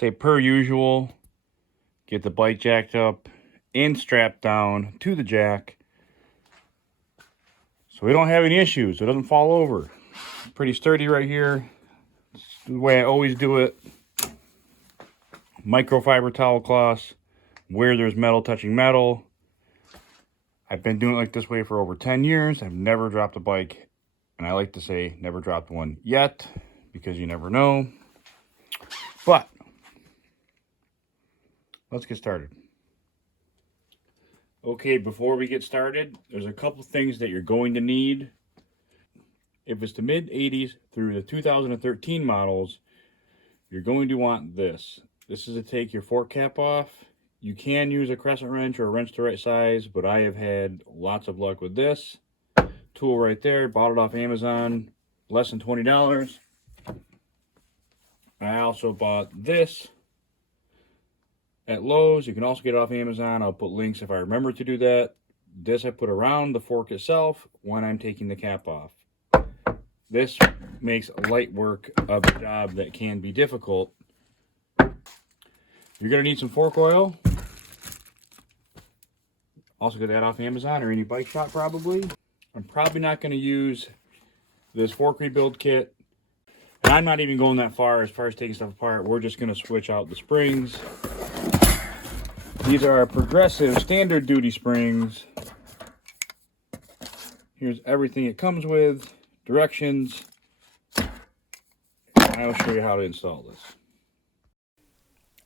say per usual, get the bike jacked up and strapped down to the jack so we don't have any issues, so it doesn't fall over. Pretty sturdy right here. It's the way I always do it. Microfiber towel cloths where there's metal touching metal. I've been doing it like this way for over 10 years. I've never dropped a bike, and I like to say never dropped one yet, because you never know. But let's get started. Okay, before we get started, there's a couple things that you're going to need. If it's the mid-80s through the 2013 models, you're going to want this. This is to take your fork cap off. You can use a crescent wrench or a wrench the right size, but I have had lots of luck with this tool right there. Bought it off Amazon, less than $20. I also bought this at Lowe's. You can also get it off Amazon. I'll put links if I remember to do that. This I put around the fork itself when I'm taking the cap off. This makes light work of a job that can be difficult. You're going to need some fork oil. Also get that off Amazon or any bike shop probably. I'm probably not going to use this fork rebuild kit. And I'm not even going that far as taking stuff apart. We're just going to switch out the springs. These are our progressive standard duty springs. Here's everything it comes with, directions. I'll show you how to install this.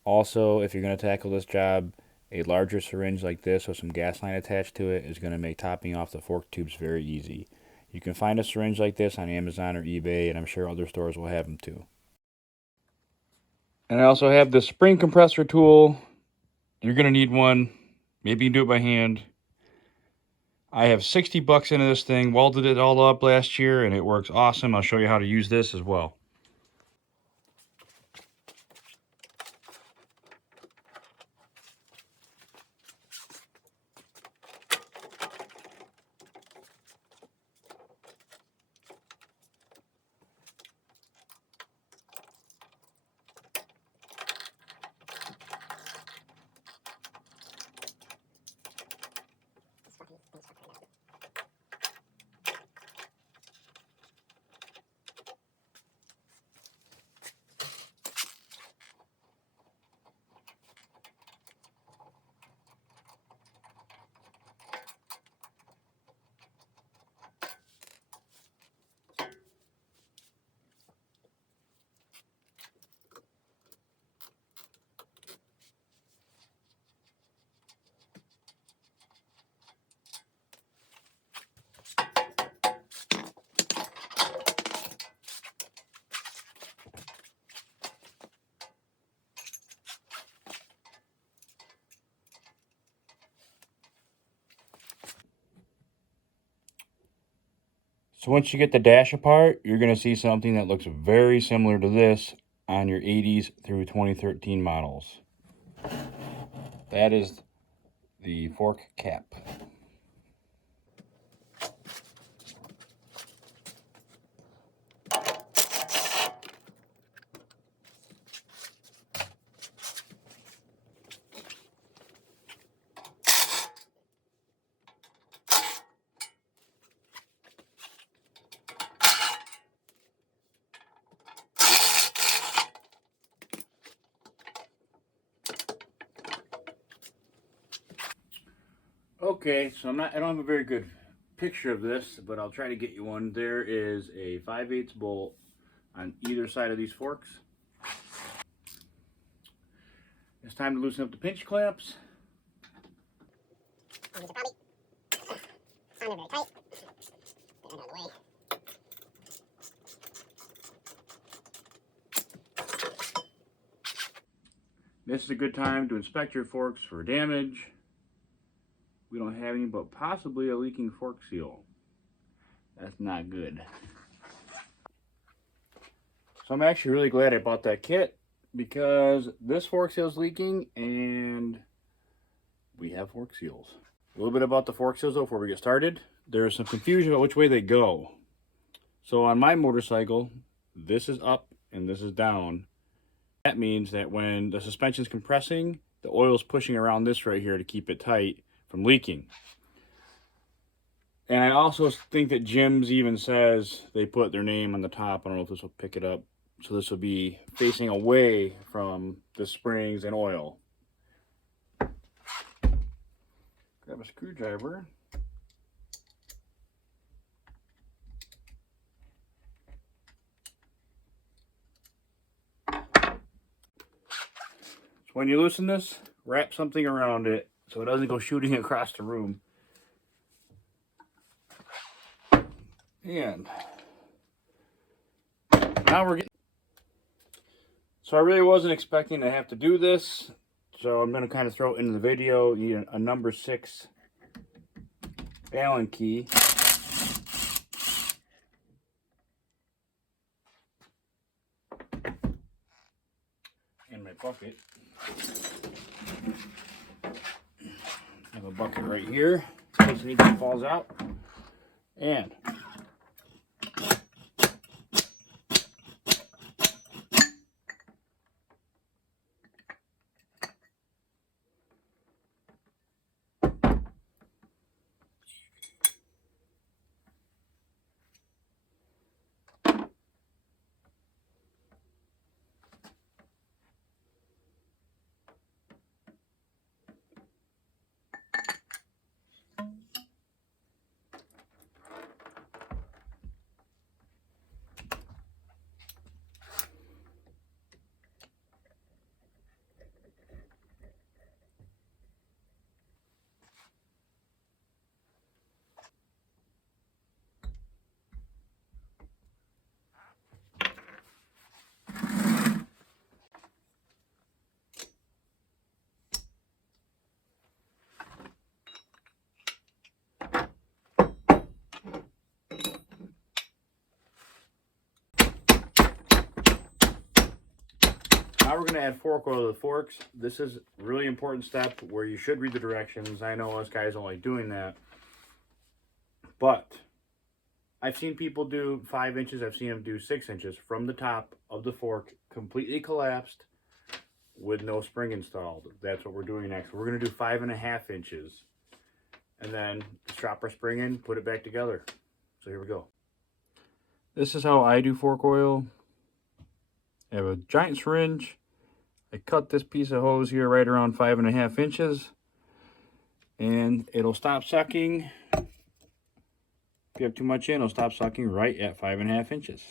Also, if you're going to tackle this job, a larger syringe like this with some gas line attached to it is going to make topping off the fork tubes very easy. You can find a syringe like this on Amazon or eBay, and I'm sure other stores will have them too. And I also have the spring compressor tool. You're going to need one. Maybe you can do it by hand. I have 60 bucks into this thing, welded it all up last year, and it works awesome. I'll show you how to use this as well. So once you get the dash apart, you're going to see something that looks very similar to this on your 80s through 2013 models. That is the fork cap. Okay, so I don't have a very good picture of this, but I'll try to get you one. There is a 5/8 bolt on either side of these forks. It's time to loosen up the pinch clamps. These are probably sounded very tight. Get that out of the way. This is a good time to inspect your forks for damage. We don't have any, but possibly a leaking fork seal. That's not good. So I'm actually really glad I bought that kit, because this fork seal is leaking and we have fork seals. A little bit about the fork seals though before we get started. There's some confusion about which way they go. So on my motorcycle, this is up and this is down. That means that when the suspension is compressing, the oil is pushing around this right here to keep it tight from leaking. And I also think that Jim's even says they put their name on the top. I don't know if this will pick it up. So this will be facing away from the springs and oil. Grab a screwdriver. So when you loosen this, wrap something around it so it doesn't go shooting across the room. And now we're getting... So I really wasn't expecting to have to do this. So I'm going to kind of throw it into the video. You need a number 6 Allen key. And my bucket. I have a bucket right here in case anything falls out. And now we're going to add fork oil to the forks. This is a really important step where you should read the directions. I know us guys don't like doing that. But I've seen people do 5 inches. I've seen them do 6 inches from the top of the fork, completely collapsed with no spring installed. That's what we're doing next. We're going to do 5.5 inches. And then strap our spring in, put it back together. So here we go. This is how I do fork oil. I have a giant syringe. I cut this piece of hose here right around 5.5 inches. And it'll stop sucking. If you have too much in, it'll stop sucking right at 5.5 inches.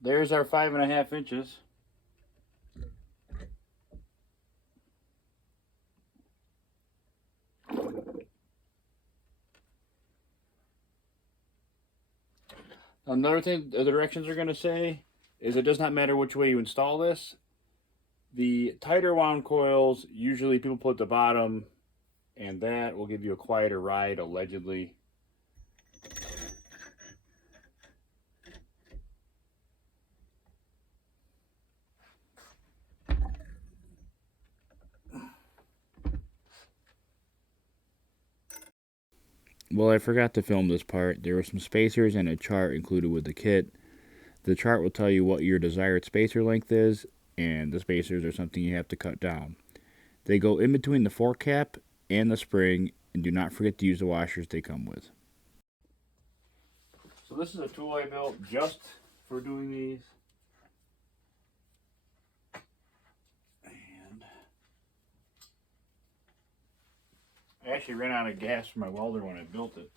There's our 5.5 inches. Another thing the directions are going to say is it does not matter which way you install this. The tighter wound coils, usually people put at the bottom, and that will give you a quieter ride, allegedly. Well, I forgot to film this part. There were some spacers and a chart included with the kit. The chart will tell you what your desired spacer length is, and the spacers are something you have to cut down. They go in between the fork cap and the spring, and do not forget to use the washers they come with. So this is a tool I built just for doing these. And I actually ran out of gas for my welder when I built it.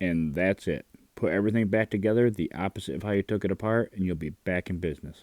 And that's it. Put everything back together the opposite of how you took it apart, and you'll be back in business.